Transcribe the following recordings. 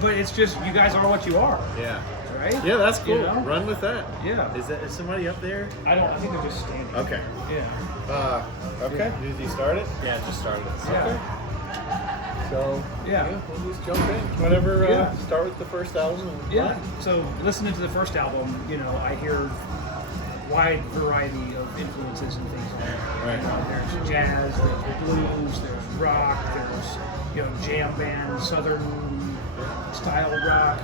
but it's just you guys are what you are. Yeah. Right? Yeah, that's cool. You know? Run with that. Yeah. Is somebody up there? I think they're just standing. Okay. Yeah. Okay. Did you start it? Yeah, just started it. Yeah. Okay. So we'll just jump in. Whatever. Start with the first album. Yeah. So listening to the first album, I hear wide variety of influences and things like that. Right. There's jazz, there's blues, there's rock, there's jam band, southern style rock.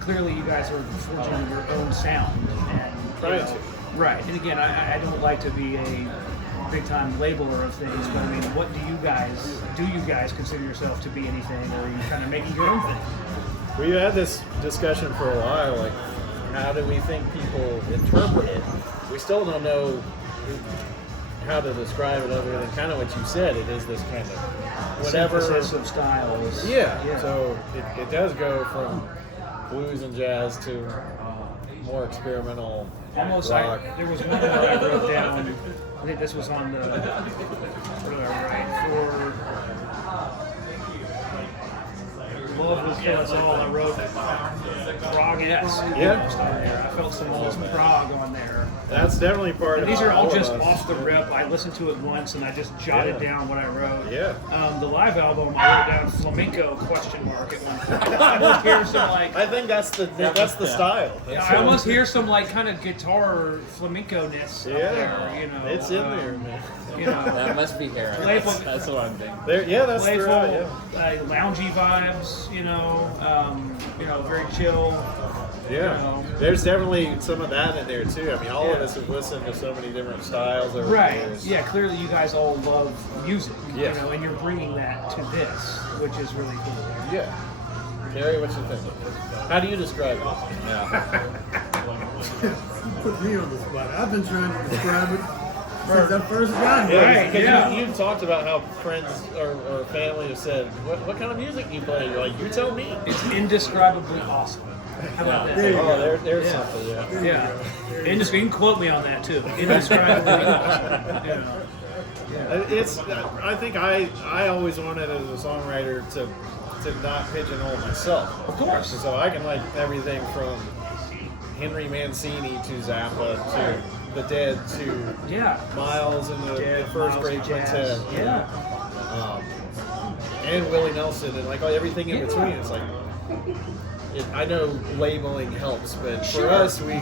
Clearly you guys are forging your own sound and right. And again, I don't like to be a big time labeler of things, but what do you guys consider yourself to be anything, or are you kind of making your own thing? We had this discussion for a while, like how do we think people interpret it? We still don't know how to describe it other than kind of what you said. It is this kind of whatever synthesis of styles. Yeah. So it does go from blues and jazz to more experimental almost rock. there was one that I wrote down. I think this was on the what did I write for Love Will Kill Us All. I wrote prog-esque. Yeah. I felt some prog on there. That's definitely part of it. These are all just off the rip. I listened to it once and I just jotted down what I wrote. Yeah. The live album, I wrote down flamenco ? At one point. I almost hear some I think that's the style. I almost hear some kind of guitar flamenco-ness up there. It's in there, man. That must be Heron. Playful, that's what I'm thinking. That's playful, right. loungy vibes. Very chill. Yeah, there's definitely some of that in there too. All of us have listened to so many different styles over the years. Yeah, clearly you guys all love music. Yes. And you're bringing that to this, which is really cool. Yeah. Terry, what you think? How do you describe it? Yeah. Put me on the spot. I've been trying to describe it since I first got here. Right, because you've talked about how friends or family have said, what kind of music do you play? You're like, you tell me. It's indescribably awesome. How about that? There's something, Yeah. You can quote me on that too. Indescribably awesome. I think I always wanted as a songwriter to not pigeonhole myself. Of course. So I can like everything from Henry Mancini to Zappa to The Dead to Miles and the First Grade Quintet. And Willie Nelson and everything in between. It's like I know labeling helps, but for us, we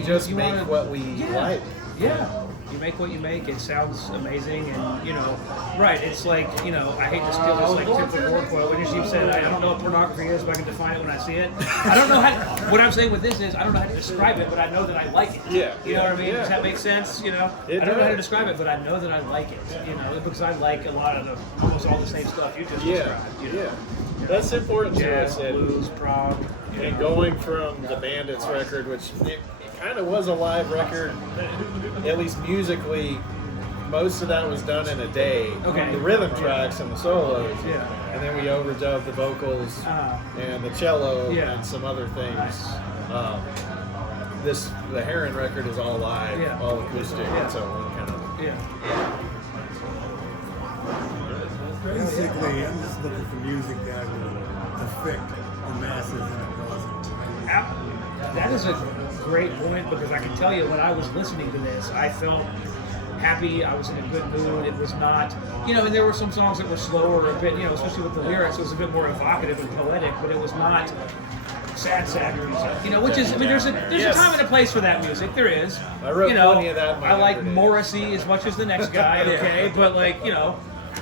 just make what we like. Yeah. You make what you make. It sounds amazing, and it's like I hate to steal this tip of war quote, but as you said, I don't know what pornography is, but I can define it when I see it. I don't know how. What I'm saying with this is, I don't know how to describe it, but I know that I like it. You know what I mean? Does that make sense? I don't know how to describe it, but I know that I like it. Because I like a lot of almost all the same stuff you just described. That's important to Jazz, us. blues, prog. And going from the Bandits record, which it kind of was a live record, at least musically, most of that was done in a day. Okay. The rhythm tracks and the solos. Yeah. And then we overdubbed the vocals and the cello and some other things. Nice. The Heron record is all live, all acoustic, and so on kind of. Basically, I'm just looking for music that will affect the masses in a positive way. That is a great point, because I can tell you when I was listening to this, I felt happy. I was in a good mood. It was not, and there were some songs that were slower a bit, especially with the lyrics. It was a bit more evocative and poetic, but it was not sad music. Which is, there's a time and a place for that music. There is. I wrote plenty of that. I like Morrissey as much as the next guy. Okay, but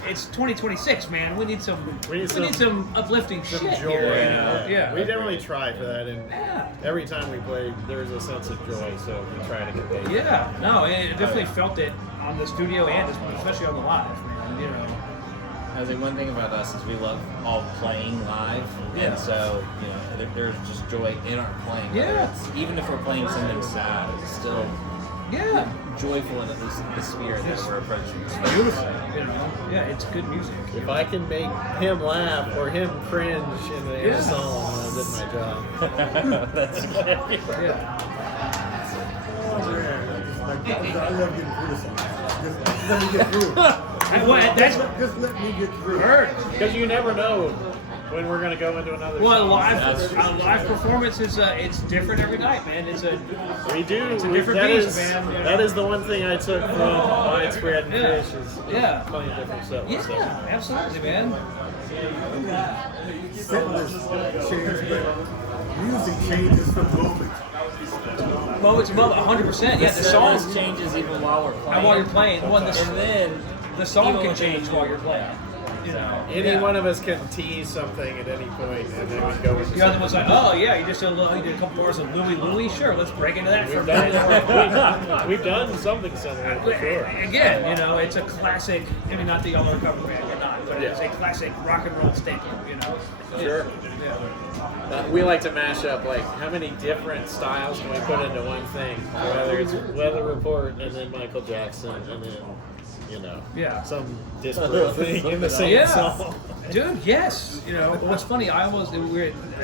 it's 2026, man. We need some uplifting shit joy. Here. We definitely try for that, and every time we play, there's a sense of joy. So we try to convey. Yeah, no, it definitely felt it on the studio and especially on the live, man. I think one thing about us is we love all playing live, and so there's just joy in our playing. Even if we're playing something sad, it's still joyful in at least the spirit that we're approaching. It's beautiful, it's good music. If I can make him laugh or him cringe in the song, I did my job. That's good. I love getting through the song. Just let me get through it. Just let me get through. Because you never know when we're going to go into another Well, song. live performance is it's different every night, man. It's a different that beast, is, man. You know? That is the one thing I took from Widespread and Yeah. Fish is Yeah. playing different stuff. Yeah, absolutely, man. Set list change, but music changes from moment. Moment to moment, 100%. Yeah, the song changes even while we're playing. while you're playing. and then The song even can with change the- while you're playing. You know, Any one of us can tease something at any point, and then we go into The other one's like, something. oh yeah, you did a couple bars of Louie Louie. Sure, let's break into that for a We've minute. done, we've done something similar before. Again, you know, it's a classic. I mean, not that y'all are a cover band, you're not, but it's a Yeah. classic rock and roll staple. You know. Sure. Yeah. We like to mash up, like, how many different styles can we put into one thing? Whether it's Weather Report and then Michael Jackson and then, Yeah. some disparate thing in the same Yeah, song. dude. Yes. You know, what's funny? I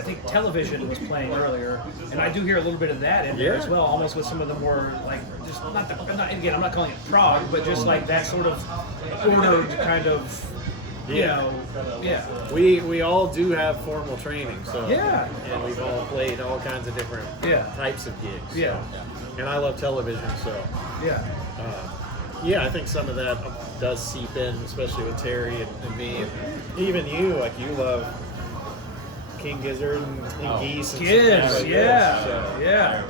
think television was playing earlier, and I do hear a little bit of that in there Yeah. as well, almost with some of the more like just again, I'm not calling it prog, but just like that sort of ordered kind of. You Yeah. know, yeah. We all do have formal training, so Yeah. and we've all played all kinds of different Yeah. types of gigs. so. Yeah. And I love television, so Yeah. yeah, I think some of that does seep in, especially with Terry and me, and even you. Like you love King Gizzard and Geese. And Kids, stuff like yeah, that, so, yeah.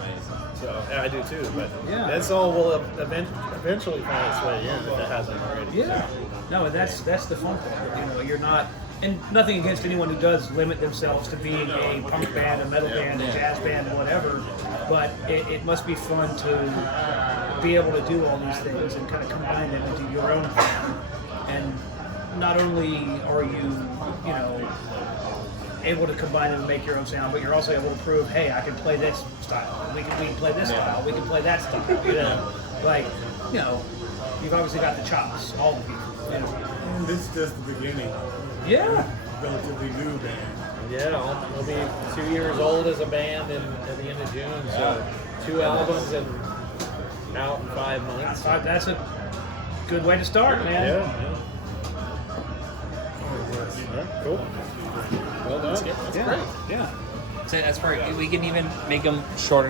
So yeah, I do too, but Yeah. that's all will eventually find its way in if it hasn't already. Yeah. No, and that's the fun part. You know, you're not, and nothing against anyone who does limit themselves to being a punk band, a metal band, a jazz band, whatever. But it must be fun to be able to do all these things and kind of combine them into your own thing. And not only are you, you know, able to combine them and make your own sound, but you're also able to prove, hey, I can play this style. We can play this style. We can play that style. You know, like, you know, you've obviously got the chops, all of you. You know. And this is just the beginning. Yeah. Relatively new band. Yeah, we'll be 2 years old as a band at the end of June. So 2 albums and out in 5 months. That's a good way to start, man. Yeah. Cool. Well done. Yeah. Great. Yeah. So that's right. We can even make them shorter.